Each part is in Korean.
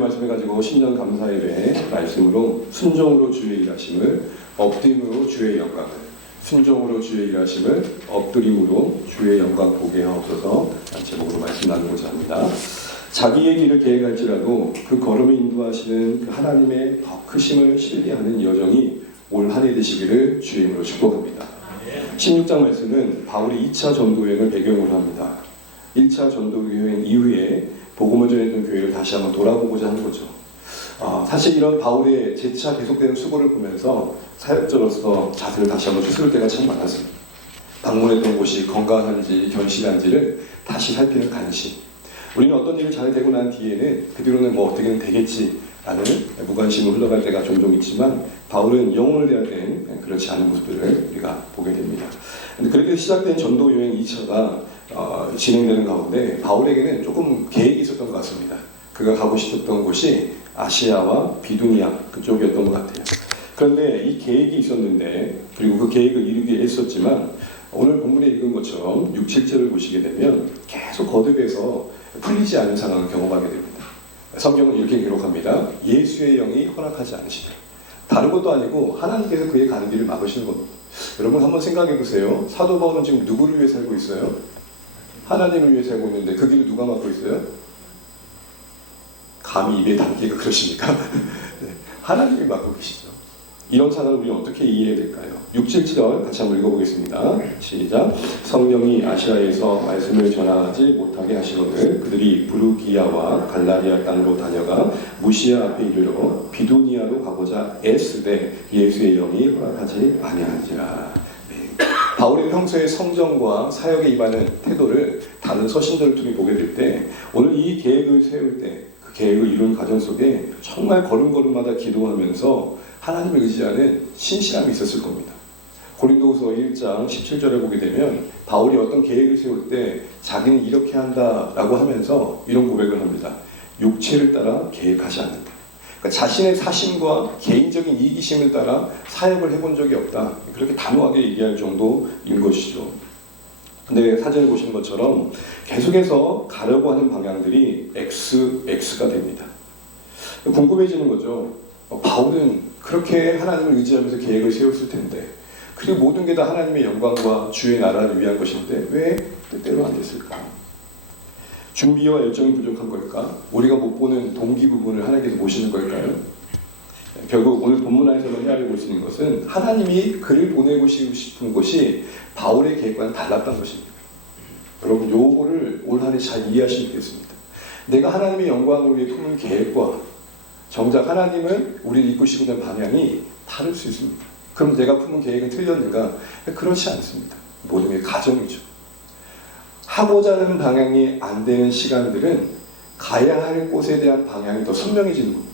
말씀해 가지고 신년 감사예배 말씀으로 순종으로 주의 일하심을, 엎드림으로 주의 영광을, 순종으로 주의 일하심을, 엎드림으로 주의 영광 보게 하옵소서 제목으로 말씀 나누고자 합니다. 자기의 길을 계획할지라도 그 걸음을 인도하시는 그 하나님의 더 크심을 신뢰하는 여정이 올 한 해 되시기를 주의 이름으로 축복합니다. 16장 말씀은 바울이 2차 전도여행을 배경으로 합니다. 1차 전도여행 이후에 복음을 전했던 교회를 다시 한번 돌아보고자 하는 거죠. 사실 이런 바울의 재차 계속되는 수고를 보면서 사역자로서 자세를 다시 한번 추스를 때가 참 많았습니다. 방문했던 곳이 건강한지 견실한지를 다시 살피는 관심. 우리는 어떤 일을 잘 되고 난 뒤에는 그 뒤로는 뭐 어떻게든 되겠지 라는 무관심으로 흘러갈 때가 종종 있지만 바울은 영혼을 대할 땐 그렇지 않은 모습들을 우리가 보게 됩니다. 그렇게 시작된 전도 여행 2차가 진행되는 가운데 바울에게는 조금 계획이 있었던 것 같습니다. 그가 가고 싶었던 곳이 아시아와 비두니아 그쪽이었던 것 같아요. 그런데 이 계획이 있었는데, 그리고 그 계획을 이루기 했었지만 오늘 본문에 읽은 것처럼 6, 7절을 보시게 되면 계속 거듭해서 풀리지 않은 상황을 경험하게 됩니다. 성경은 이렇게 기록합니다. 예수의 영이 허락하지 않으시다. 다른 것도 아니고 하나님께서 그의 가는 길을 막으시는 겁니다. 여러분 한번 생각해 보세요. 사도 바울은 지금 누구를 위해 살고 있어요? 하나님을 위해 살고 있는데 그 길을 누가 막고 있어요? 감히 입에 담기가 그러십니까? 네, 하나님이 막고 계시죠. 이런 상황을 우리는 어떻게 이해해야 될까요? 6, 7절 같이 한번 읽어보겠습니다. 시작. 성령이 아시아에서 말씀을 전하지 못하게 하시거늘 그들이 부르기아와 갈라디아 땅으로 다녀가 무시아 앞에 이르러 비두니아로 가고자 애쓰되 예수의 영이 허락하지 아니하는지라. 바울이 평소에 성정과 사역에 임하는 태도를 다른 서신들을 통해 보게 될 때 오늘 이 계획을 세울 때 그 계획을 이룬 과정 속에 정말 걸음걸음마다 기도하면서 하나님을 의지하는 신실함이 있었을 겁니다. 고린도후서 1장 17절에 보게 되면 바울이 어떤 계획을 세울 때 자기는 이렇게 한다라고 하면서 이런 고백을 합니다. 육체를 따라 계획하지 않는다. 그러니까 자신의 사심과 개인적인 이기심을 따라 사역을 해본 적이 없다. 그렇게 단호하게 얘기할 정도인 것이죠. 근데 사전에 보신 것처럼 계속해서 가려고 하는 방향들이 X가 됩니다. 궁금해지는 거죠. 바울은 그렇게 하나님을 의지하면서 계획을 세웠을 텐데, 그리고 모든 게 다 하나님의 영광과 주의 나라를 위한 것인데 왜 뜻대로 안 됐을까? 준비와 열정이 부족한 걸까? 우리가 못 보는 동기 부분을 하나님께서 보시는 걸까요? 결국 오늘 본문 안에서만 헤아려 볼 수 있는 것은 하나님이 그를 보내고 싶은 것이 바울의 계획과는 달랐던 것입니다. 여러분 요거를 올 한 해 잘 이해하시면 되겠습니다. 내가 하나님의 영광을 위해 품은 계획과 정작 하나님은 우리를 이끄시고 있는 방향이 다를 수 있습니다. 그럼 내가 품은 계획은 틀렸는가? 그렇지 않습니다. 모든 게 가정이죠. 하고자 하는 방향이 안 되는 시간들은 가야 할 곳에 대한 방향이 더 선명해지는 겁니다.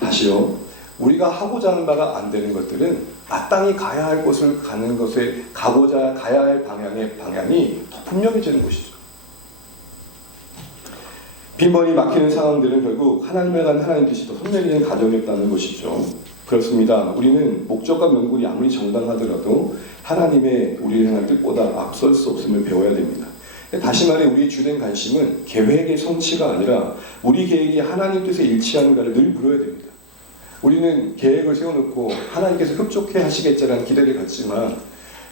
다시요. 우리가 하고자 하는 바가 안 되는 것들은 마땅히 가야 할 곳을 가는 것에 가야 할 방향이 더 분명해지는 것이죠. 빈번히 막히는 상황들은 결국 하나님에 대한 하나님 뜻이 더 선명해지는 과정이었다는 것이죠. 그렇습니다. 우리는 목적과 명분이 아무리 정당하더라도 하나님의 우리를 향한 뜻보다 앞설 수 없음을 배워야 됩니다. 다시 말해 우리의 주된 관심은 계획의 성취가 아니라 우리 계획이 하나님 뜻에 일치하는가를 늘 물어야 됩니다. 우리는 계획을 세워놓고 하나님께서 흡족해 하시겠지라는 기대를 갖지만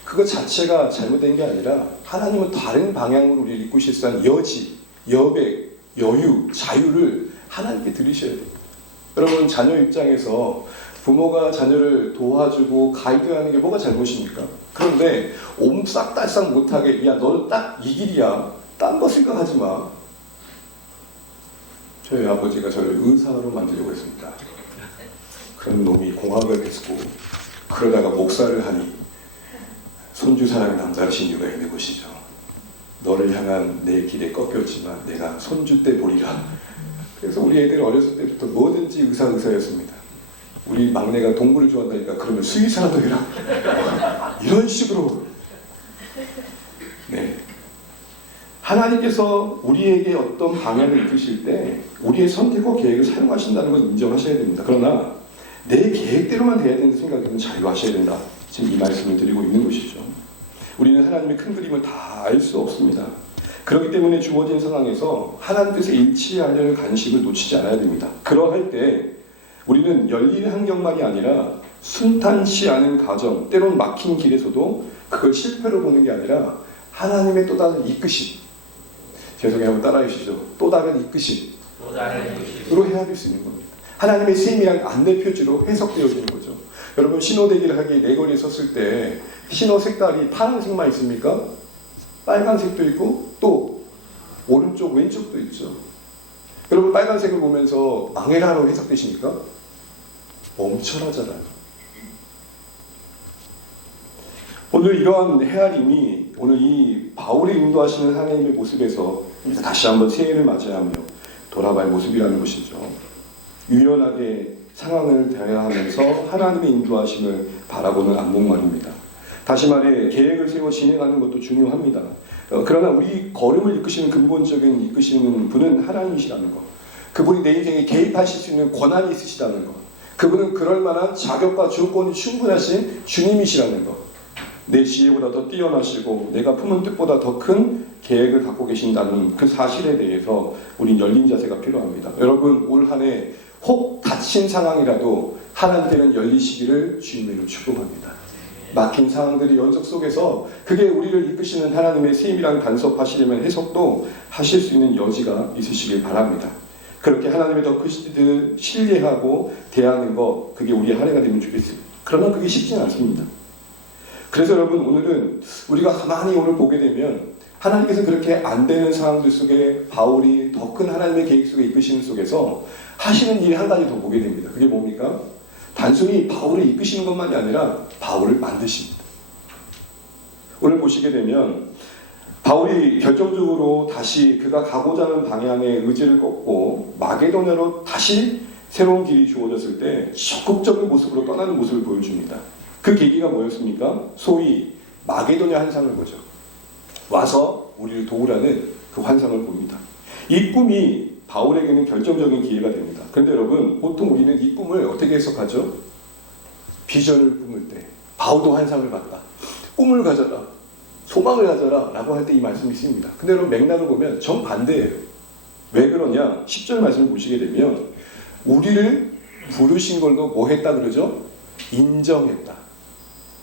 그것 자체가 잘못된 게 아니라 하나님은 다른 방향으로 우리를 이끄실 여지, 여백, 여유, 자유를 하나님께 드리셔야 됩니다. 여러분 자녀 입장에서 부모가 자녀를 도와주고 가이드하는 게 뭐가 잘못입니까? 그런데 옴싹달싹 못하게 야 너 딱 이 길이야. 딴 거 생각하지 마. 저희 아버지가 저를 의사로 만들려고 했습니다. 그런 놈이 공학을 했고 그러다가 목사를 하니 손주 사랑의 남자신 이유가 있는 것이죠. 너를 향한 내 길에 꺾였지만 내가 손주 때 보리라. 그래서 우리 애들은 어렸을 때부터 뭐든지 의사였습니다. 우리 막내가 동물을 좋아한다니까 그러면 수의사라도 해라. 이런 식으로. 네. 하나님께서 우리에게 어떤 방향을 이끄실 때 우리의 선택과 계획을 사용하신다는 걸 인정하셔야 됩니다. 그러나 내 계획대로만 돼야 된다는 생각에는 자유하셔야 된다. 지금 이 말씀을 드리고 있는 것이죠. 우리는 하나님의 큰 그림을 다 알 수 없습니다. 그렇기 때문에 주어진 상황에서 하나님 뜻에 일치하려는 간식을 놓치지 않아야 됩니다. 그러할 때 우리는 열린 환경만이 아니라 순탄치 않은 과정, 때론 막힌 길에서도 그걸 실패로 보는 게 아니라 하나님의 또 다른 이끄심, 죄송해요, 한번 따라해 주시죠. 또 다른 이끄심으로 해야 될 수 있는 겁니다. 하나님의 세밀한 안내 표지로 해석되어지는 거죠. 여러분, 신호대기를 하기 내거리에 섰을 때 신호 색깔이 파란색만 있습니까? 빨간색도 있고 또 오른쪽 왼쪽도 있죠. 여러분, 빨간색을 보면서 망해라로 해석되십니까? 멈춰라잖아요. 오늘 이러한 헤아림이 오늘 이 바울이 인도하시는 하나님의 모습에서 다시 한번 새해를 맞이하며 돌아갈 모습이라는 것이죠. 유연하게 상황을 대하면서 하나님의 인도하심을 바라보는 안목말입니다. 다시 말해 계획을 세워 진행하는 것도 중요합니다. 그러나 우리 걸음을 이끄시는 근본적인 이끄시는 분은 하나님이시라는 것, 그분이 내 인생에 개입하실 수 있는 권한이 있으시다는 것, 그분은 그럴 만한 자격과 조건이 충분하신 주님이시라는 것, 내 지혜보다 더 뛰어나시고 내가 품은 뜻보다 더 큰 계획을 갖고 계신다는 그 사실에 대해서 우린 열린 자세가 필요합니다. 여러분, 올 한 해 혹 닫힌 상황이라도 하나님께는 열리시기를 주님으로 축복합니다. 막힌 상황들의 연속 속에서 그게 우리를 이끄시는 하나님의 세밀한 간섭하시려면 해석도 하실 수 있는 여지가 있으시길 바랍니다. 그렇게 하나님의 더 크시듯 신뢰하고 대하는 것, 그게 우리의 한 해가 되면 좋겠습니다. 그러나 그게 쉽지는 않습니다. 그래서 여러분, 오늘은 우리가 가만히 오늘 보게 되면 하나님께서 그렇게 안 되는 상황들 속에 바울이 더 큰 하나님의 계획 속에 이끄시는 속에서 하시는 일이 한 가지 더 보게 됩니다. 그게 뭡니까? 단순히 바울을 이끄시는 것만이 아니라 바울을 만드십니다. 오늘 보시게 되면 바울이 결정적으로 다시 그가 가고자 하는 방향의 의지를 꺾고 마게도냐로 다시 새로운 길이 주어졌을 때 적극적인 모습으로 떠나는 모습을 보여줍니다. 그 계기가 뭐였습니까? 소위 마게도냐 환상을 보죠. 와서 우리를 도우라는 그 환상을 봅니다. 이 꿈이 바울에게는 결정적인 기회가 됩니다. 그런데 여러분, 보통 우리는 이 꿈을 어떻게 해석하죠? 비전을 꿈을 때 바울도 환상을 봤다, 꿈을 가져라, 소망을 가져라 라고 할 때 이 말씀이 있습니다. 근데 여러분, 맥락을 보면 정반대예요. 왜 그러냐? 10절 말씀을 보시게 되면 우리를 부르신 걸로 뭐 했다 그러죠? 인정했다.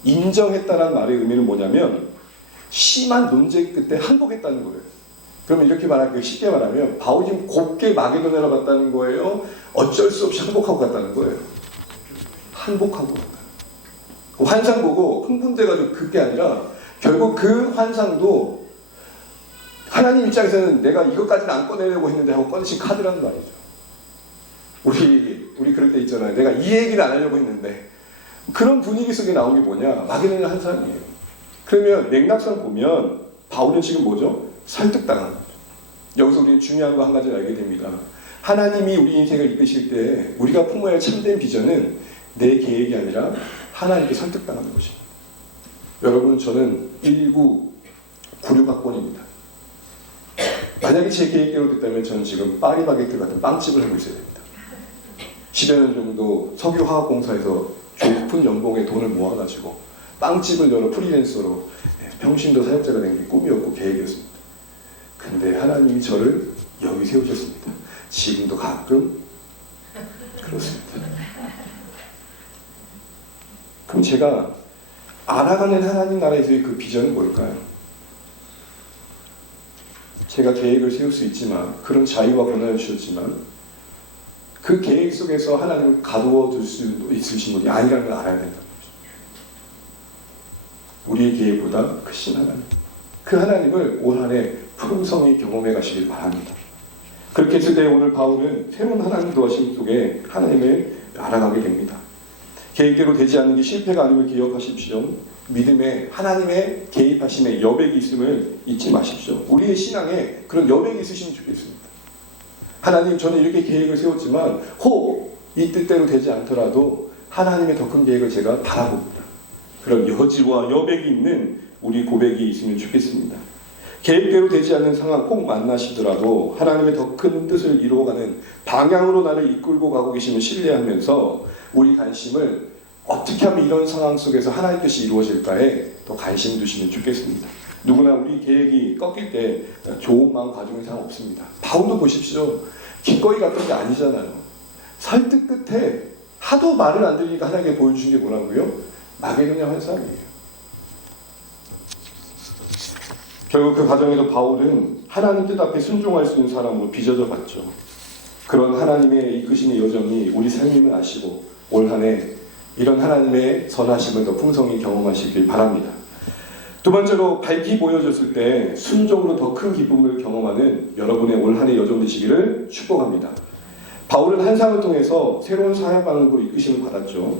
인정했다라는 말의 의미는 뭐냐면 심한 논쟁 끝에 항복했다는 거예요. 그러면 이렇게 말할게요. 쉽게 말하면 바울이 지금 곱게 마게도냐로 갔다는 거예요? 어쩔 수 없이 항복하고 갔다는 거예요? 항복하고 갔다는 거예요. 환상 보고 흥분돼가지고 그게 아니라 결국 그 환상도 하나님 입장에서는 내가 이것까지는 안 꺼내려고 했는데 하고 꺼내신 카드라는 말이죠. 우리 그럴 때 있잖아요. 내가 이 얘기를 안 하려고 했는데, 그런 분위기 속에 나온 게 뭐냐? 마게도냐 환상이에요. 그러면 맥락상 보면 바울은 지금 뭐죠? 설득당한 거죠. 여기서 우리는 중요한 거 한 가지를 알게 됩니다. 하나님이 우리 인생을 이끄실 때 우리가 품어야 할 참된 비전은 내 계획이 아니라 하나님께 설득당하는 것입니다. 여러분, 저는 1996학번입니다. 만약에 제 계획대로 됐다면 저는 지금 파리바게뜨 같은 빵집을 하고 있어야 됩니다. 10여 년 정도 석유화학공사에서 높은 연봉에 돈을 모아가지고 빵집을 열어 프리랜서로 평신도 사역자가 된 게 꿈이었고 계획이었습니다. 근데 하나님이 저를 여기 세우셨습니다. 지금도 가끔 그렇습니다. 그럼 제가 알아가는 하나님 나라에서의 그 비전은 뭘까요? 제가 계획을 세울 수 있지만, 그런 자유와 권한을 주셨지만 그 계획 속에서 하나님을 가두어 둘 수 있으신 분이 아니라는 걸 알아야 된다는 거죠. 우리의 계획보다 크신 하나님, 그 하나님을 올 한 해 풍성히 경험해 가시길 바랍니다. 그렇게 했을 때 오늘 바울은 새로운 하나님 도하심 속에 하나님을 알아가게 됩니다. 계획대로 되지 않는 게 실패가 아님을 기억하십시오. 믿음에 하나님의 개입하심에 여백이 있음을 잊지 마십시오. 우리의 신앙에 그런 여백이 있으시면 좋겠습니다. 하나님, 저는 이렇게 계획을 세웠지만 혹 이 뜻대로 되지 않더라도 하나님의 더 큰 계획을 제가 바라봅니다. 그런 여지와 여백이 있는 우리 고백이 있으면 좋겠습니다. 계획대로 되지 않는 상황 꼭 만나시더라도 하나님의 더 큰 뜻을 이루어가는 방향으로 나를 이끌고 가고 계심을 신뢰하면서 우리 관심을 어떻게 하면 이런 상황 속에서 하나님의 뜻이 이루어질까에 더 관심 두시면 좋겠습니다. 누구나 우리 계획이 꺾일 때 좋은 마음 가지고 있는 사람 없습니다. 바울도 보십시오. 기꺼이 갔던 게 아니잖아요. 설득 끝에 하도 말을 안 들으니까 하나님께 보여주신 게 뭐라고요? 마게도냐 환상이에요. 결국 그 과정에서 바울은 하나님 뜻 앞에 순종할 수 있는 사람으로 빚어져 갔죠. 그런 하나님의 이끄심의 여정이 우리 삶임을 아시고 올 한 해 이런 하나님의 선하심을 더 풍성히 경험하시길 바랍니다. 두 번째로 밝히 보여졌을 때 순종으로 더 큰 기쁨을 경험하는 여러분의 올 한 해 여정 되시기를 축복합니다. 바울은 환상을 통해서 새로운 사역 방향으로 이끄심을 받았죠.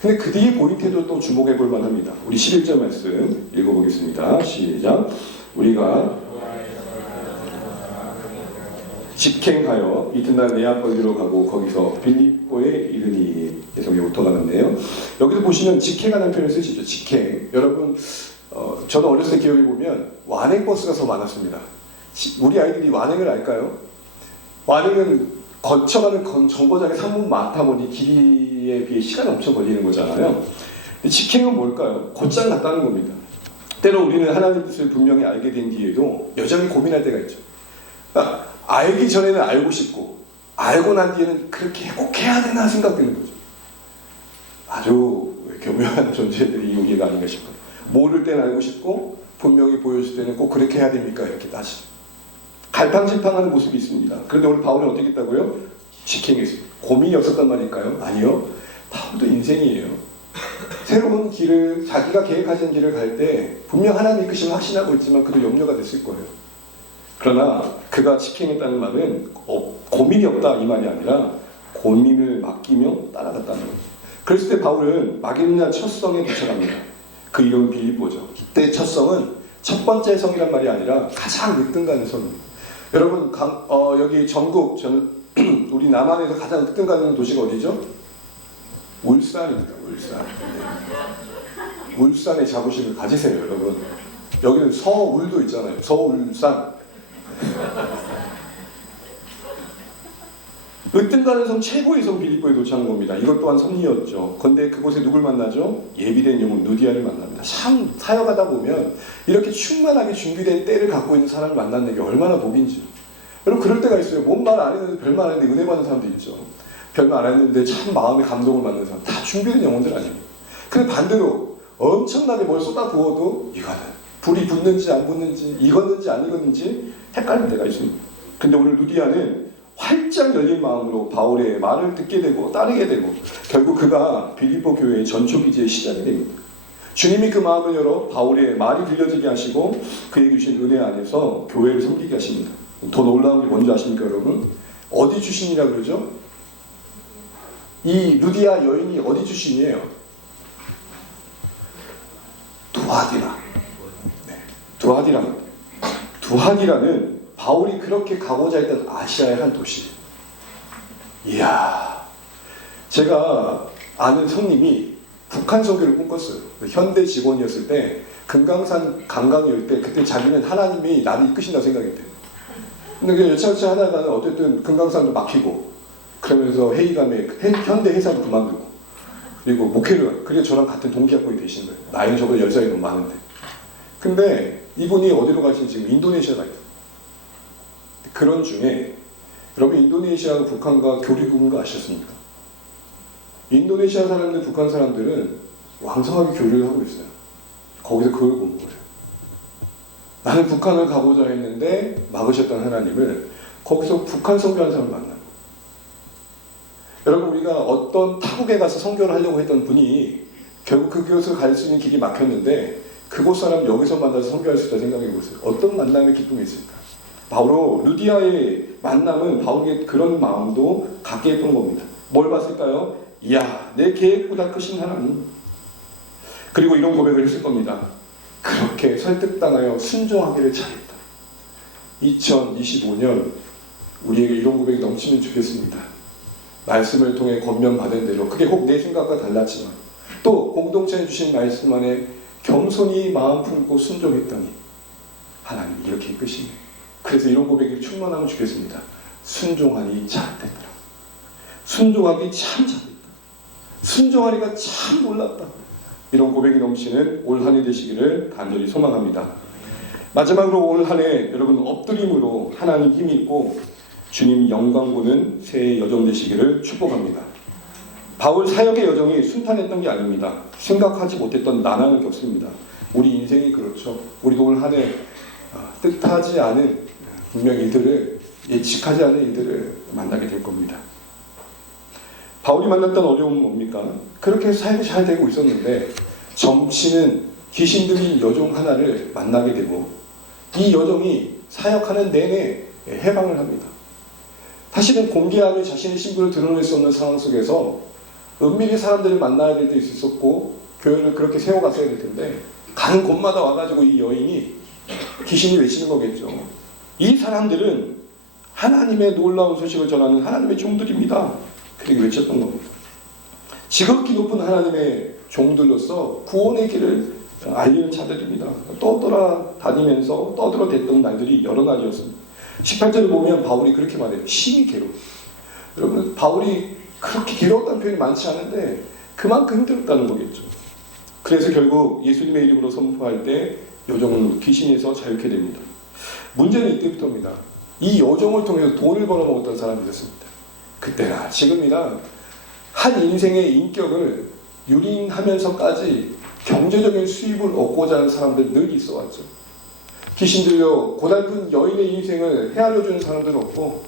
근데 그 뒤에 포인트도 또 주목해 볼 만합니다. 우리 11절 말씀 읽어보겠습니다. 시작. 우리가 직행하여 이튿날 네아폴리로 가고 거기서 빌립보에 이르니. 계속부터 가는데요. 여기서 보시면 직행하는 표현을 쓰시죠. 직행. 여러분 저는 어렸을 때 기억해 보면 완행버스가 더 많았습니다. 우리 아이들이 완행을 알까요? 완행은 거쳐가는 정거장이 상품 많다 보니 길이에 비해 시간이 엄청 걸리는 거잖아요. 직행은 뭘까요? 곧장 갔다는 겁니다. 때로 우리는 하나님 뜻을 분명히 알게 된 뒤에도 여전히 고민할 때가 있죠. 그러니까 알기 전에는 알고 싶고 알고 난 뒤에는 그렇게 꼭 해야 되나 생각되는 거죠. 아주 교묘한 존재들이 여기가 아닌가 싶어요. 모를 때는 알고 싶고 분명히 보여줄 때는 꼭 그렇게 해야 됩니까? 이렇게 따지죠. 갈팡질팡하는 모습이 있습니다. 그런데 오늘 바울은 어떻게 했다고요? 직행했습니다. 고민이 없었단 말일까요? 아니요. 바울도 인생이에요. 새로운 길을 자기가 계획하신 길을 갈 때 분명 하나님 이끄심을 확신하고 있지만 그도 염려가 됐을 거예요. 그러나 그가 직행했다는 말은 고민이 없다 이 말이 아니라 고민을 맡기며 따라갔다는 거죠. 그랬을 때 바울은 마게도냐 첫 성에 도착합니다. 그 이름은 빌립보죠. 이때 첫 성은 첫 번째 성이란 말이 아니라 가장 늦든 가는 성입니다. 여러분 여기 전국 우리 남한에서 가장 늦든 가는 도시가 어디죠? 울산입니다. 울산. 울산에 자부심을 가지세요, 여러분. 여기는 서울도 있잖아요. 서울산. 으뜸가는 섬 최고의 섬 빌립보에 도착한 겁니다. 이것 또한 섭리였죠. 그런데 그곳에 누굴 만나죠? 예비된 영혼 누디아를 만납니다. 참 사역하다 보면 이렇게 충만하게 준비된 때를 갖고 있는 사람을 만나는 게 얼마나 복인지. 여러분 그럴 때가 있어요. 뭔 말 안 했는데 별말 안 했는데 은혜 받는 사람도 있죠. 별말 안 했는데 참 마음에 감동을 받는 사람. 다 준비된 영혼들 아니에요. 근데 반대로 엄청나게 뭘 쏟아 부어도 이거는 불이 붙는지 안 붙는지 익었는지 안 익었는지 헷갈릴 때가 있습니다. 근데 오늘 누디아는 활짝 열린 마음으로 바울의 말을 듣게 되고 따르게 되고 결국 그가 빌립보 교회의 전초기지의 시작이 됩니다. 주님이 그 마음을 열어 바울의 말이 들려지게 하시고 그에게 주신 은혜 안에서 교회를 섬기게 하십니다. 더 놀라운 게 뭔지 아십니까 여러분? 어디 출신이라 그러죠? 이 루디아 여인이 어디 출신이에요? 두아디라. 네, 두아디라는 바울이 그렇게 가고자 했던 아시아의 한 도시. 이야, 제가 아는 성님이 북한 선교를 꿈꿨어요. 현대 직원이었을 때 금강산 관광이 올 때 그때 자기는 하나님이 나를 이끄신다고 생각했대요. 근데 그 여차저차 하다가는 어쨌든 금강산도 막히고 그러면서 회의감에 현대 회사도 그만두고 그리고 목회를 그리고 저랑 같은 동기학번이 되신 거예요. 나이는 저보다 10살이 너무 많은데. 근데 이분이 어디로 가신지 지금 인도네시아 가 있어요. 그런 중에 여러분 인도네시아가 북한과 교류국인 거 아셨습니까? 인도네시아 사람들, 북한 사람들은 왕성하게 교류를 하고 있어요. 거기서 그걸 본 거예요. 나는 북한을 가고자 했는데 막으셨던 하나님을 거기서 북한 선교하는 사람을 만나요. 여러분 우리가 어떤 타국에 가서 선교를 하려고 했던 분이 결국 그곳을 갈 수 있는 길이 막혔는데 그곳 사람 여기서 만나서 선교할 수 있다 생각해 보세요. 어떤 만남의 기쁨이 있을까? 바로 루디아의 만남은 바울에게 그런 마음도 갖게 했던 겁니다. 뭘 봤을까요? 이야, 내 계획보다 크신 하나님. 그리고 이런 고백을 했을 겁니다. 그렇게 설득당하여 순종하기를 잘했다. 2025년 우리에게 이런 고백이 넘치면 좋겠습니다. 말씀을 통해 권면받은 대로 그게 혹 내 생각과 달랐지만 또 공동체에 주신 말씀 안에 겸손히 마음 품고 순종했더니 하나님이 이렇게 이끄시네. 그래서 이런 고백이 충만하면 좋겠습니다. 순종하니 잘했더라. 순종하기 참 잘했다. 순종하니까 참 놀랐다. 이런 고백이 넘치는 올 한 해 되시기를 간절히 소망합니다. 마지막으로 올 한 해 여러분 엎드림으로 하나님 힘 있고 주님 영광 보는 새해 여정 되시기를 축복합니다. 바울 사역의 여정이 순탄했던 게 아닙니다. 생각하지 못했던 난항을 겪습니다. 우리 인생이 그렇죠. 우리도 올 한 해 뜻하지 않은 분명 일들을 예측하지 않은 일들을 만나게 될 겁니다. 바울이 만났던 어려움은 뭡니까? 그렇게 사역이 잘 되고 있었는데 점치는 귀신 들린 여종 하나를 만나게 되고 이 여종이 사역하는 내내 해방을 합니다. 다시는 공개하며 자신의 신분을 드러낼 수 없는 상황 속에서 은밀히 사람들을 만나야 될 때 있었고 교회를 그렇게 세워갔어야 될 텐데 가는 곳마다 와가지고 이 여인이 귀신이 외치는 거겠죠. 이 사람들은 하나님의 놀라운 소식을 전하는 하나님의 종들입니다. 그렇게 외쳤던 겁니다. 지극히 높은 하나님의 종들로서 구원의 길을 알리는 자들입니다. 떠돌아다니면서 떠들어댔던 날들이 여러 날이었습니다. 18절을 보면 바울이 그렇게 말해요. 심히 괴로워. 여러분 바울이 그렇게 괴로웠다는 표현이 많지 않은데 그만큼 힘들었다는 거겠죠. 그래서 결국 예수님의 이름으로 선포할 때 여종은 귀신에서 자유케 됩니다. 문제는 이때부터입니다. 이 여종을 통해서 돈을 벌어먹었던 사람이 있었습니다. 그때나 지금이나 한 인생의 인격을 유린하면서까지 경제적인 수입을 얻고자 하는 사람들 늘 있어왔죠. 귀신 들려 고달픈 여인의 인생을 헤아려주는 사람들은 없고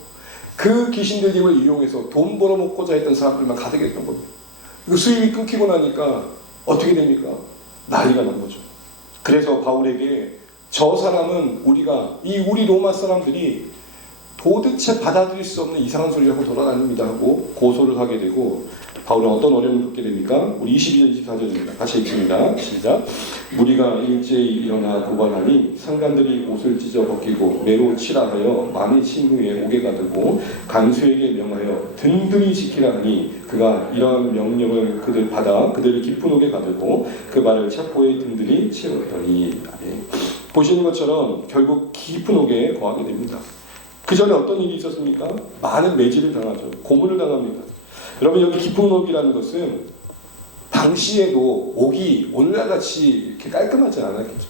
그 귀신 들림을 이용해서 돈 벌어먹고자 했던 사람들만 가득했던 겁니다. 그 수입이 끊기고 나니까 어떻게 됩니까? 난리가 난 거죠. 그래서 바울에게 저 사람은 우리 로마 사람들이 도대체 받아들일 수 없는 이상한 소리를 하고 돌아다닙니다 하고 고소를 하게 되고 바울은 어떤 어려움을 겪게 됩니까? 우리 22절 24절입니다. 같이 읽습니다. 시작. 무리가 일제히 일어나 고발하니 상관들이 옷을 찢어 벗기고 매로 칠하여 많이 친 후에 옥에 가두고 간수에게 명하여 든든히 지키라 하니 그가 이러한 명령을 그들 받아 그들을 깊은 옥에 가두고 그 발을 차포에 든든히 채웠더니 보시는 것처럼 결국 깊은 옥에 거하게 됩니다. 그 전에 어떤 일이 있었습니까? 많은 매질을 당하죠. 고문을 당합니다. 여러분 여기 깊은 옥이라는 것은 당시에도 옥이 오늘날같이 이렇게 깔끔하지 않았겠죠.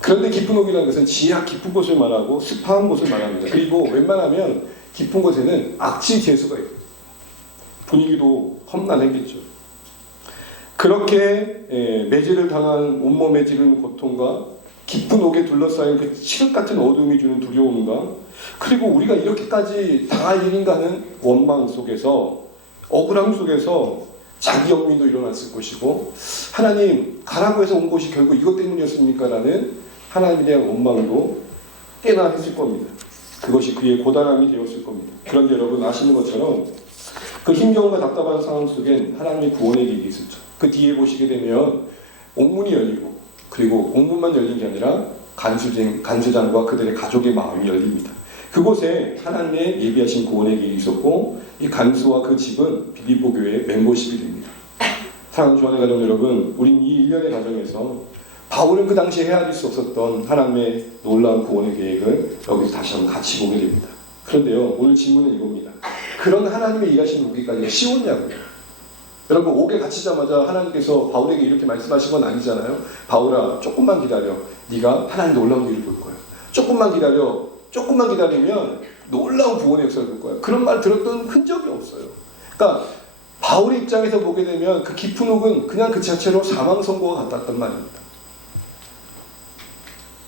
그런데 깊은 옥이라는 것은 지하 깊은 곳을 말하고 습한 곳을 말합니다. 그리고 웬만하면 깊은 곳에는 악취 재수가 있고 분위기도 험난했겠죠. 그렇게 매질을 당한 온몸에 지르는 고통과 깊은 옥에 둘러싸인 그 칠흑 같은 어둠이 주는 두려움과 그리고 우리가 이렇게까지 당할 일인가 하는 원망 속에서 억울함 속에서 자기 영민도 일어났을 것이고 하나님 가라고 해서 온 곳이 결국 이것 때문이었습니까? 라는 하나님에 대한 원망도 꽤나 했을 겁니다. 그것이 그의 고단함이 되었을 겁니다. 그런데 여러분 아시는 것처럼 그 힘겨움과 답답한 상황 속엔 하나님의 구원의 길이 있었죠. 그 뒤에 보시게 되면 옥문이 열리고 그리고 옥문만 열린 게 아니라 간수장과 그들의 가족의 마음이 열립니다. 그곳에 하나님의 예비하신 구원의 길이 있었고 이 간수와 그 집은 빌립보 교회의 멤버십이 됩니다. 사랑하는 주안의 가족 여러분, 우린 이 일련의 과정에서 바울은 그 당시에 헤아릴 수 없었던 하나님의 놀라운 구원의 계획을 여기서 다시 한번 같이 보게 됩니다. 그런데요, 오늘 질문은 이겁니다. 그런 하나님의 일하시는 오기까지가 쉬웠냐고요? 여러분, 옥에 갇히자마자 하나님께서 바울에게 이렇게 말씀하신 건 아니잖아요. 바울아, 조금만 기다려. 네가 하나님 놀라운 일을 볼 거야. 조금만 기다리면 놀라운 구원의 역사를 볼 거야. 그런 말 들었던 흔적이 없어요. 그러니까 바울의 입장에서 보게 되면 그 깊은 옥은 그냥 그 자체로 사망 선고가 같았단 말입니다.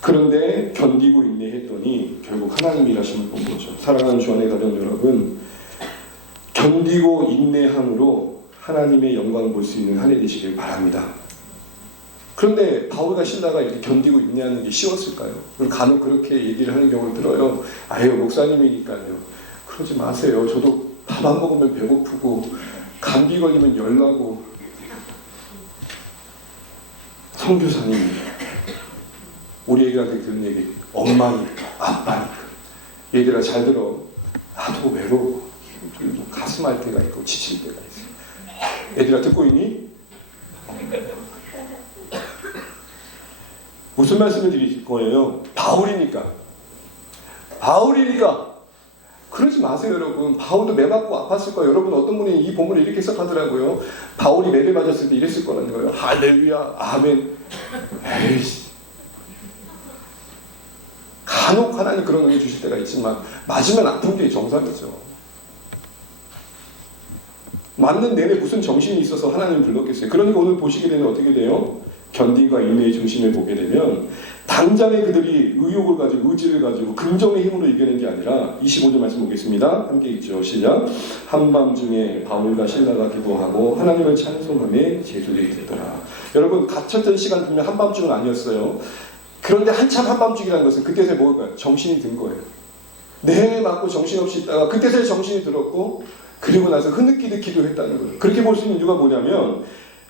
그런데 견디고 인내했더니 결국 하나님이 일하심을 본 거죠. 사랑하는 주안의 가족 여러분, 견디고 인내함으로 하나님의 영광을 볼 수 있는 한 해 되시길 바랍니다. 그런데 바울과 실라가 이렇게 견디고 인내하는 게 쉬웠을까요? 간혹 그렇게 얘기를 하는 경우를 들어요. 아유, 목사님이니까요. 그러지 마세요. 저도 밥 안 먹으면 배고프고 감기 걸리면 열나고. 선교사님, 우리 애들한테 들은 얘기, 엄마니까 아빠니까 얘들아 잘 들어. 나도 외로워. 가슴 앓을 때가 있고 지칠 때가 있어. 애들아 듣고 있니? 무슨 말씀을 드릴 거예요? 바울이니까 그러지 마세요 여러분. 바울도 매 맞고 아팠을 거예요. 여러분 어떤 분이 이 본문을 이렇게 해석하더라고요. 바울이 매를 맞았을 때 이랬을 거라는 거예요. 할렐루야 아멘. 에이씨, 간혹 하나님 그런 은혜 주실 때가 있지만 맞으면 아픈 게 정상이죠. 맞는 내내 무슨 정신이 있어서 하나님 불렀겠어요. 그러니까 오늘 보시게 되면 어떻게 돼요? 견딘과 인내의 중심을 보게 되면 당장에 그들이 의욕을 가지고 의지를 가지고 긍정의 힘으로 이겨낸 게 아니라 25절 말씀 보겠습니다. 함께 읽죠. 시작. 한밤중에 바울과 실라가 기도하고 하나님을 찬송하며 제소리 듣더라. 여러분 갇혔던 시간 보면 한밤중은 아니었어요. 그런데 한참 한밤중이라는 것은 그때서야 뭘까요? 정신이 든 거예요. 내내 맞고 정신없이 있다가 그때서야 정신이 들었고 그리고 나서 흐느끼듯 기도했다는 거예요. 그렇게 볼 수 있는 이유가 뭐냐면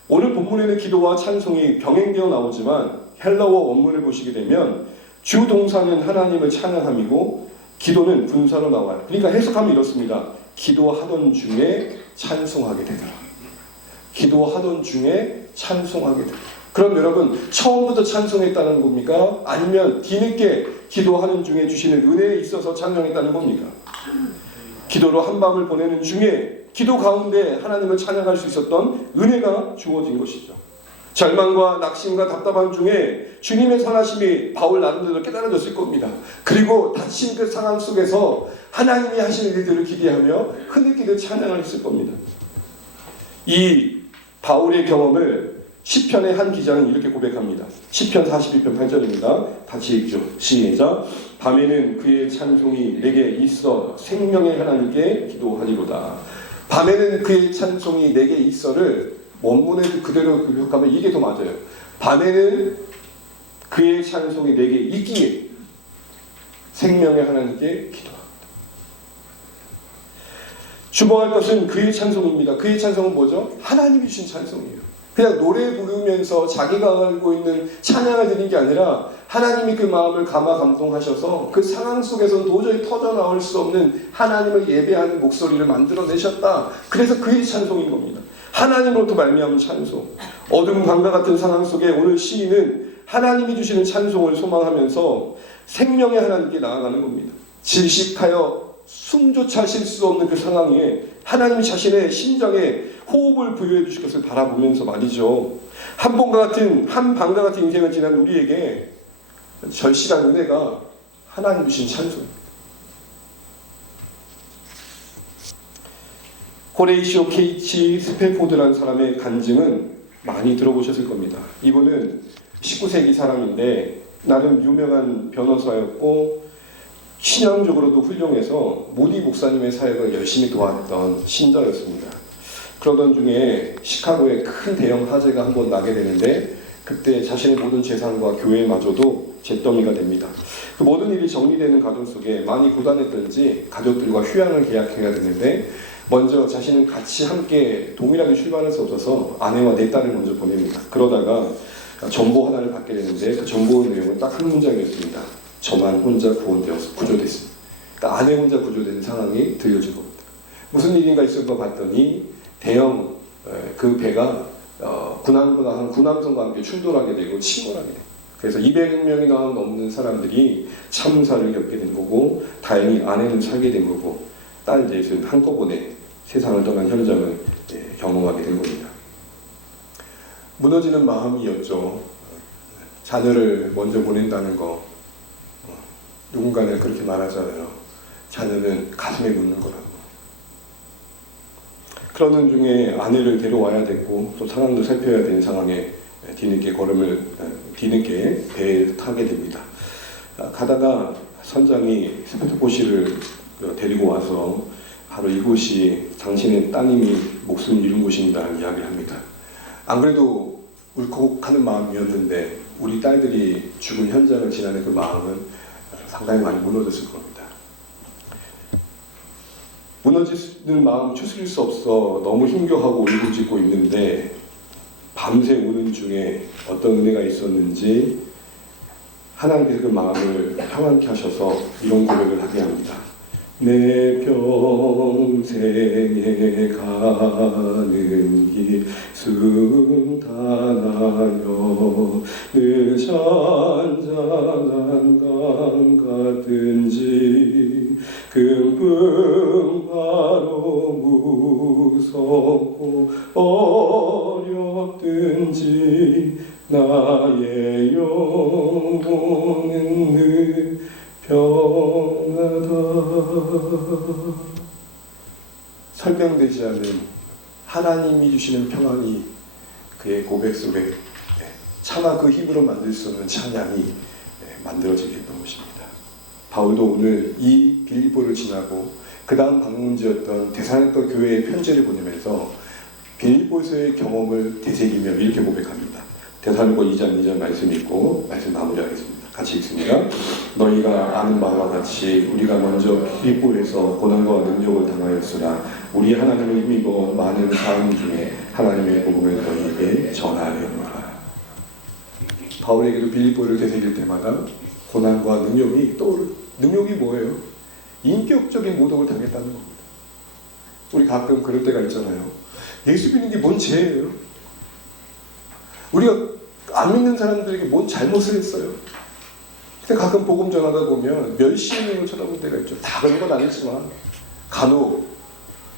오늘 본문에는 기도와 찬송이 병행되어 나오지만 헬라어 원문을 보시게 되면 주 동사는 하나님을 찬양함이고 기도는 분사로 나와요. 그러니까 해석하면 이렇습니다. 기도하던 중에 찬송하게 되더라. 기도하던 중에 찬송하게 되더라. 그럼 여러분 처음부터 찬송했다는 겁니까? 아니면 뒤늦게 기도하는 중에 주시는 은혜에 있어서 찬송했다는 겁니까? 기도로 한밤을 보내는 중에 기도 가운데 하나님을 찬양할 수 있었던 은혜가 주어진 것이죠. 절망과 낙심과 답답함 중에 주님의 선하심이 바울 나름대로 깨달아졌을 겁니다. 그리고 닫힌 그 상황 속에서 하나님이 하시는 일들을 기대하며 흐느끼듯 찬양을 했을 겁니다. 이 바울의 경험을 시편의 한 기자는 이렇게 고백합니다. 시편 42편 8절입니다. 같이 읽죠. 시작. 밤에는 그의 찬송이 내게 있어 생명의 하나님께 기도하리로다. 밤에는 그의 찬송이 내게 있어를 원문에도 그대로 교육하면 이게 더 맞아요. 밤에는 그의 찬송이 내게 있기에 생명의 하나님께 기도합니다. 주목할 것은 그의 찬송입니다. 그의 찬송은 뭐죠? 하나님이 주신 찬송이에요. 그냥 노래 부르면서 자기가 알고 있는 찬양을 드리는 게 아니라 하나님이 그 마음을 감화 감동하셔서 그 상황 속에서는 도저히 터져나올 수 없는 하나님을 예배하는 목소리를 만들어내셨다. 그래서 그의 찬송인 겁니다. 하나님으로부터 말미암은 찬송. 어둠 밤과 같은 상황 속에 오늘 시인은 하나님이 주시는 찬송을 소망하면서 생명의 하나님께 나아가는 겁니다. 질식하여 숨조차 쉴 수 없는 그 상황에 하나님이 자신의 심장에 호흡을 부여해 주실 것을 바라보면서 말이죠. 한 밤과 같은 인생을 지난 우리에게 절실한 은혜가 하나님 주신 찬송입니다. 호레이시오 케이치 스페포드라는 사람의 간증은 많이 들어보셨을 겁니다. 이분은 19세기 사람인데 나름 유명한 변호사였고 신앙적으로도 훌륭해서 모디 목사님의 사역을 열심히 도왔던 신자였습니다. 그러던 중에 시카고에 큰 대형 화재가 한번 나게 되는데 그때 자신의 모든 재산과 교회마저도 잿더미가 됩니다. 그 모든 일이 정리되는 과정 속에 많이 고단했던지 가족들과 휴양을 계약해야 되는데 먼저 자신은 같이 함께 동일하게 출발할 수 없어서 아내와 내 딸을 먼저 보냅니다. 그러다가 정보 하나를 받게 되는데 그 정보 내용은 딱 한 문장이었습니다. 저만 혼자 구원되어서 구조됐습니다. 그러니까 아내 혼자 구조된 상황이 들려진 겁니다. 무슨 일인가 있을 거 봤더니 대형 그 배가 군함선과 함께 충돌하게 되고 침몰하게 돼요. 그래서 200명이 넘는 사람들이 참사를 겪게 된 거고 다행히 아내는 살게 된 거고 딸 넷은 한꺼번에 세상을 떠난 현장을 경험하게 된 겁니다. 무너지는 마음이었죠. 자녀를 먼저 보낸다는 거 누군가는 그렇게 말하잖아요. 자녀는 가슴에 묻는 거라고. 그러는 중에 아내를 데려와야 됐고 또 상황도 살펴야 되는 상황에 뒤늦게 배에 타게 됩니다. 가다가 선장이 스페토포 씨를 데리고 와서 바로 이곳이 당신의 따님이 목숨을 잃은 곳입니다라는 이야기를 합니다. 안 그래도 울컥하는 마음이었는데 우리 딸들이 죽은 현장을 지나는 그 마음은 상당히 많이 무너졌을 겁니다. 무너지는 마음 추스릴 수 없어 너무 힘겨워하고 울부짖고 있는데 밤새 우는 중에 어떤 은혜가 있었는지 하나님께서 그 마음을 평안케 하셔서 이런 고백을 하게 합니다. 내 평생에 가는 길 순탄하여 늘 잔잔한 강 같은지 금붕바로 무섭고 어렵든지 나의 영혼은 늘 설명되지 않는 하나님이 주시는 평안이 그의 고백 속에 차마 그 힘으로 만들 수 없는 찬양이 만들어지게 했던 것입니다. 바울도 오늘 이 빌립보를 지나고 그 다음 방문지였던 데살로니가 교회에 편지를 보내면서 빌립보에서의 경험을 되새기며 이렇게 고백합니다. 데살로니가 2장 2절 말씀 읽고 말씀 마무리하겠습니다. 같이 읽습니다. 너희가 아는 바와 같이 우리가 먼저 빌립보에서 고난과 능력을 당하였으나 우리 하나님을 힘입어 많은 사람 중에 하나님의 복음을 너희에게 전하려노라. 바울에게도 빌립보를 되새길 때마다 고난과 능력이 떠오르. 능력이 뭐예요? 인격적인 모독을 당했다는 겁니다. 우리 가끔 그럴 때가 있잖아요. 예수 믿는 게 뭔 죄예요? 우리가 안 믿는 사람들에게 뭔 잘못을 했어요? 근데 가끔 복음 전하다 보면 멸시의 눈으로 쳐다볼 때가 있죠. 다 그런 건 아니지만 간혹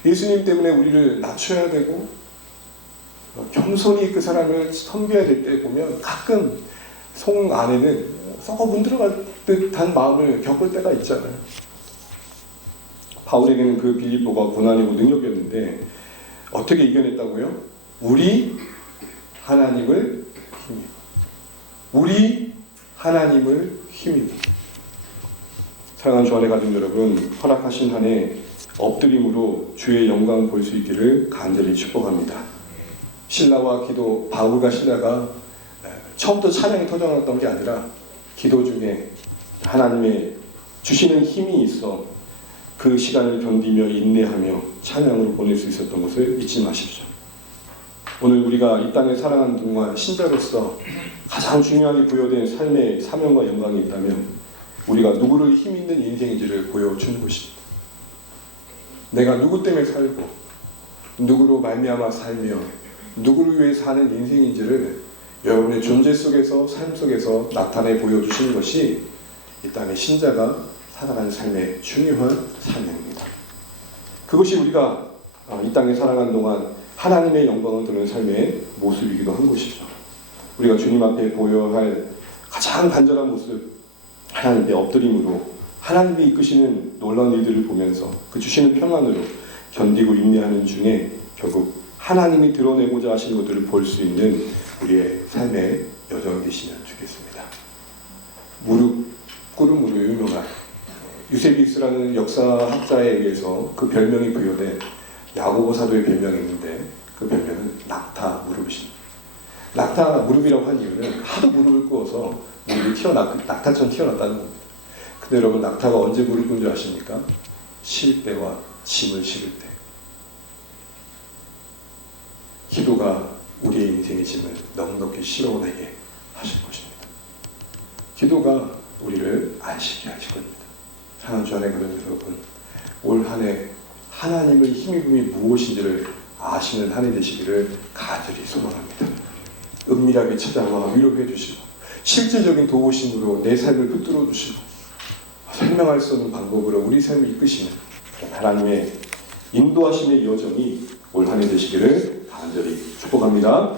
예수님 때문에 우리를 낮춰야 되고 겸손히 그 사람을 섬겨야 될 때 보면 가끔 속 안에는 썩어 문드러갈 듯한 마음을 겪을 때가 있잖아요. 바울에게는 그 빌립보가 고난이고 능력이었는데 어떻게 이겨냈다고요? 우리 하나님을 힘입어. 우리 하나님을 힘입어. 사랑하는 주 안에 가진 여러분, 허락하신 한 해 엎드림으로 주의 영광 볼 수 있기를 간절히 축복합니다. 신라와 기도, 바울과 신라가 처음부터 찬양이 터져나왔던 게 아니라 기도 중에 하나님의 주시는 힘이 있어 그 시간을 견디며 인내하며 찬양으로 보낼 수 있었던 것을 잊지 마십시오. 오늘 우리가 이 땅에 살아가는 동안 신자로서 가장 중요하게 부여된 삶의 사명과 영광이 있다면 우리가 누구를 힘있는 인생인지를 보여주는 것입니다. 내가 누구 때문에 살고 누구로 말미암아 살며 누구를 위해 사는 인생인지를 여러분의 존재 속에서 삶 속에서 나타내 보여주시는 것이 이 땅의 신자가 살아가는 삶의 중요한 사명입니다. 그것이 우리가 이 땅에 살아가는 동안 하나님의 영광을 드러내는 삶의 모습이기도 한 것이죠. 우리가 주님 앞에 보여야 할 가장 간절한 모습, 하나님의 엎드림으로 하나님이 이끄시는 놀라운 일들을 보면서 그 주시는 평안으로 견디고 인내하는 중에 결국 하나님이 드러내고자 하시는 것들을 볼 수 있는 우리의 삶의 여정이 되시면 좋겠습니다. 무릎 꿇음으로 유명한 유세비우스라는 역사학자에 의해서 그 별명이 부여된 야고보 사도의 별명이 있는데 그 별명은 낙타 무릎이십니다. 낙타 무릎이라고 한 이유는 하도 무릎을 꿇어서 무릎이 낙타처럼 튀어났다는 겁니다. 근데 여러분, 낙타가 언제 무릎 꿇는 줄 아십니까? 쉴 때와 짐을 실을 때. 기도가 우리의 인생의 짐을 넉넉히 실어오게 하실 것입니다. 기도가 우리를 안식케 하실 겁니다. 사랑하는 주 안에 그런 여러분, 올 한 해 하나님의 힘입음이 무엇인지를 아시는 한 해 되시기를 간절히 소망합니다. 은밀하게 찾아와 위로해 주시고 실질적인 도우심으로 내 삶을 붙들어 주시고 설명할 수 없는 방법으로 우리 삶을 이끄시는 하나님의 인도하심의 여정이 올 한 해 되시기를 간절히 축복합니다.